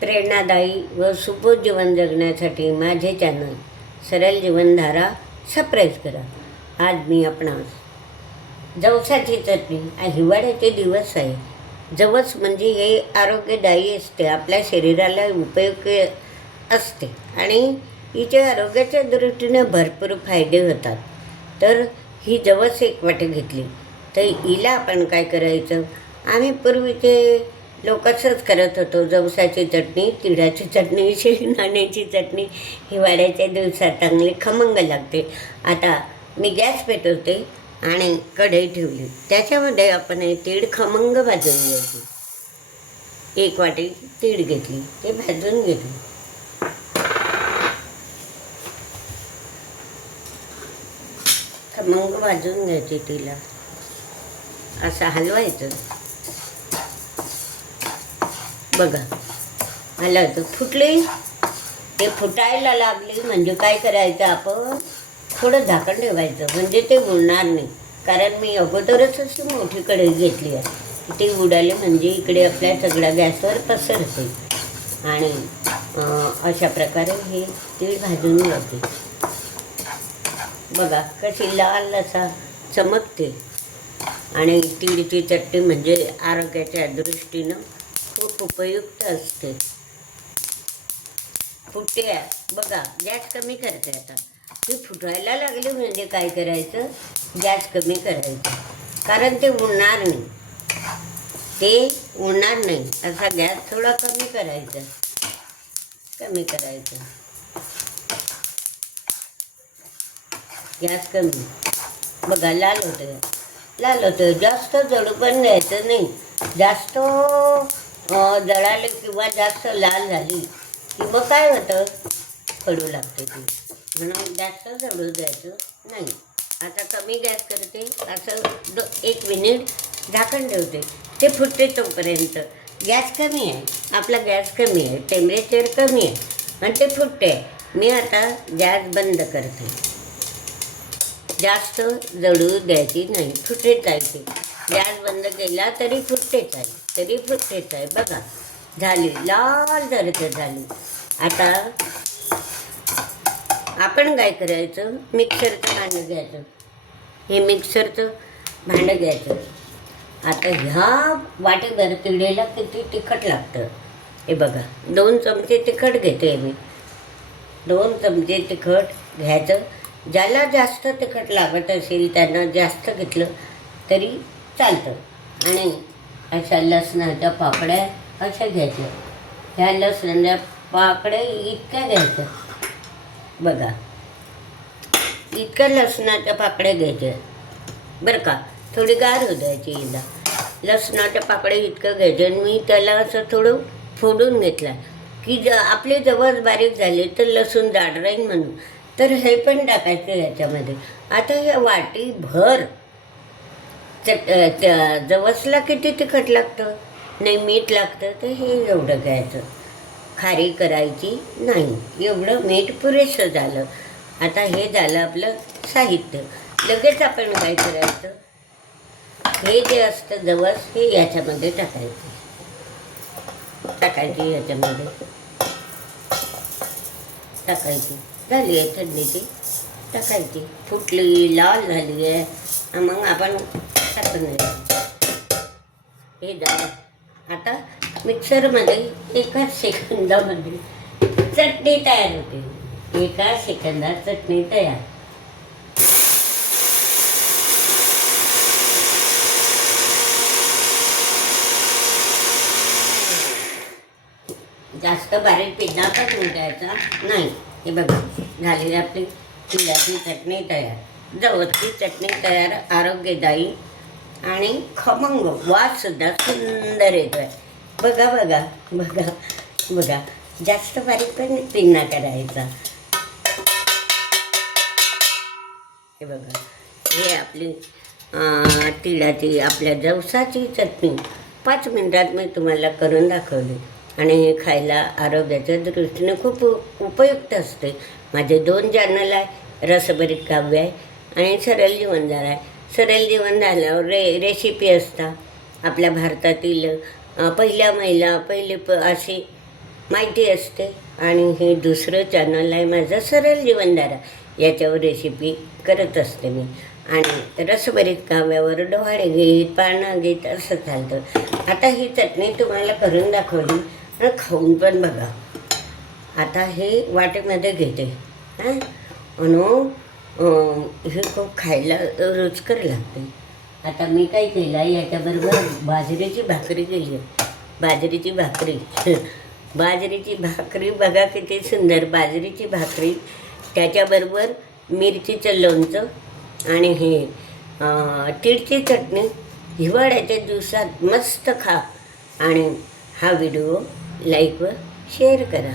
प्रेरणादायी व सुबोध जीवन जगण्यासाठी माझे चॅनल सरळ जीवनधारा सबस्क्राईब करा. आज मी आपणास जवसाची चटणी. हिवाळ्याचे दिवस आहे. जवस म्हणजे हे आरोग्यदायी असते. आपल्या शरीराला उपयोगी असते. आणि हिचे आरोग्याच्या दृष्टीने भरपूर फायदे होतात. तर ही जवस एक वाटी घेतली. तर हिला आपण काय करायचं? आम्ही पूर्वीचे लोक करत होतो. जवसाची चटणी तिळाची चटणी शेंगदाण्याची चटणी हिवाळ्याच्या दिवसात चांगली खमंग लागते. आता मी गॅस पेटवते आणि कढई ठेवली. त्याच्यामध्ये आपण हे तीळ खमंग भाजून घ्यायची. एक वाटी तीळ घेतली. ते भाजून घेतली. खमंग भाजून घ्यायची तिला. असं हलवायचं. बघा. आलं होतं फुटली. ते फुटायला लागली म्हणजे काय करायचं आपण? थोडं झाकण ठेवायचं. म्हणजे ते उडणार नाही. कारण मी अगोदरच अशी मोठी कढई घेतली आहे. ती उडाली म्हणजे इकडे आपल्या सगळ्या गॅसवर पसरते. आणि अशा प्रकारे हे तीळ भाजून जाते बघा कशी लाल असा चमकते. आणि तिळची चटणी म्हणजे आरोग्याच्या दृष्टीनं खूप उपयुक्त असते. फुटते बघा गॅस कमी करते आता. ती फुटायला लागली म्हणजे काय करायचं? गॅस कमी करायचं. कारण ते उडणार नाही. ते उडणार नाही. असा गॅस थोडा कमी करायचा. कमी करायचा. गॅस कमी. बघा लाल होतं लाल होतं जास्त जळू पण द्यायचं नाही. जास्त हो, जळालं किंवा जास्त लाल झाली की मग काय होतं? कडू लागते ती. म्हणून जास्त जळू द्यायचं नाही. आता कमी गॅस करते असं दो एक मिनिट झाकण ठेवते. ते फुटते तोपर्यंत. गॅस कमी आहे. आपला गॅस कमी आहे. टेम्परेचर कमी आहे. आणि ते फुटते. मी आता गॅस बंद करते. जास्त जळू द्यायची नाही. फुटेत जायची. गॅस बंद केला तरी फुटतेच आहे तरी फुटतेच आहे. बघा झाली लाल तर झाली. आता आपण काय करायचं? मिक्सरचं भांडं घ्यायचं. हे मिक्सरचं भांडं घ्यायचं. आता ह्या वाटेभर तिळेला किती तिखट लागतं? हे बघा दोन चमचे तिखट घेते मी. दोन चमचे तिखट घ्यायचं. ज्याला जास्त तिखट लागत असेल त्यांना जास्त घेतलं तरी चालतं. आणि अशा लसणाच्या पाकड्या अशा घ्यायच्या. ह्या लसणाच्या पाकडे इतक्या घ्यायच्या. बघा. इतक्या लसणाच्या पाकड्या घ्यायच्या. बरं का? थोडी गार हो द्यायची हिला लसणाच्या पाकड्या इतकं घ्यायचं आणि मी त्याला असं थोडं फोडून घेतलं. की ज आपले जवळ बारीक झाले तर लसूण जाड राहील म्हणून. तर हे पण टाकायचं याच्यामध्ये. आता हे वाटी भर चट जवसला किती तिखट लागतं? नाही मीठ लागतं तर हे एवढं घ्यायचं. खारी करायची नाही. एवढं मीठ पुरेसं झालं. आता हे झालं आपलं साहित्य. लगेच आपण काय करायचं? हे जे असतं जवस हे याच्यामध्ये टाकायचं. टाकायची याच्यामध्ये. टाकायची. झाली आहे थंडीची. टाकायची. फुटली लाल झाली आहे. मग आपण टाकून द्यायची हे झालं आता मिक्सरमध्ये एका सेकंदामध्ये चटणी तयार होते. एका सेकंदात चटणी तयार. जास्त बारीक पिझ्झा पण उलटायचा नाही. हे बघा झालेली आपली पिझ्झाची चटणी तयार. जवळची चटणी तयार आरोग्यदायी. आणि खमंग वास सुद्धा सुंदर येतो आहे बघा बघा बघा बघा. जास्त बारीक पण पिन्ना करायचा. हे बघा. हे आपली तिळाची आपल्या जवसाची चटणी. पाच मिनटात मी तुम्हाला करून दाखवली. आणि हे खायला आरोग्याच्या दृष्टीने खूप उपयुक्त असते. माझे दोन चॅनल आहे रसभरीत काव्य आहे आणि सरळ जीवनदार आहे. सरल जीवन झाल्यावर रे रेसिपी असतात आपल्या भारतातील पहिल्या महिला पहिले प अशी माहिती असते. आणि हे दुसरं चॅनल आहे माझं सरळ जीवनधारा याच्यावर रेसिपी करत असते मी. आणि रसभरीत काव्यावर डोहाळे घेत पानं घेत असं चालतं. आता ही चटणी तुम्हाला करून दाखवली. आणि खाऊन पण बघा. आता हे वाटेमध्ये घेते. हां म्हणून हे खूप खायला रुचकर लागते आता मी काय केलं याच्याबरोबर बाजरीची भाकरी केली. बाजरीची भाकरी. बाजरीची भाकरी बघा किती सुंदर. बाजरीची भाकरी त्याच्याबरोबर मिरचीचं लोणचं आणि हे तिळची चटणी. हिवाळ्याच्या दिवसात मस्त खा. आणि हा व्हिडिओ लाईक व शेअर करा.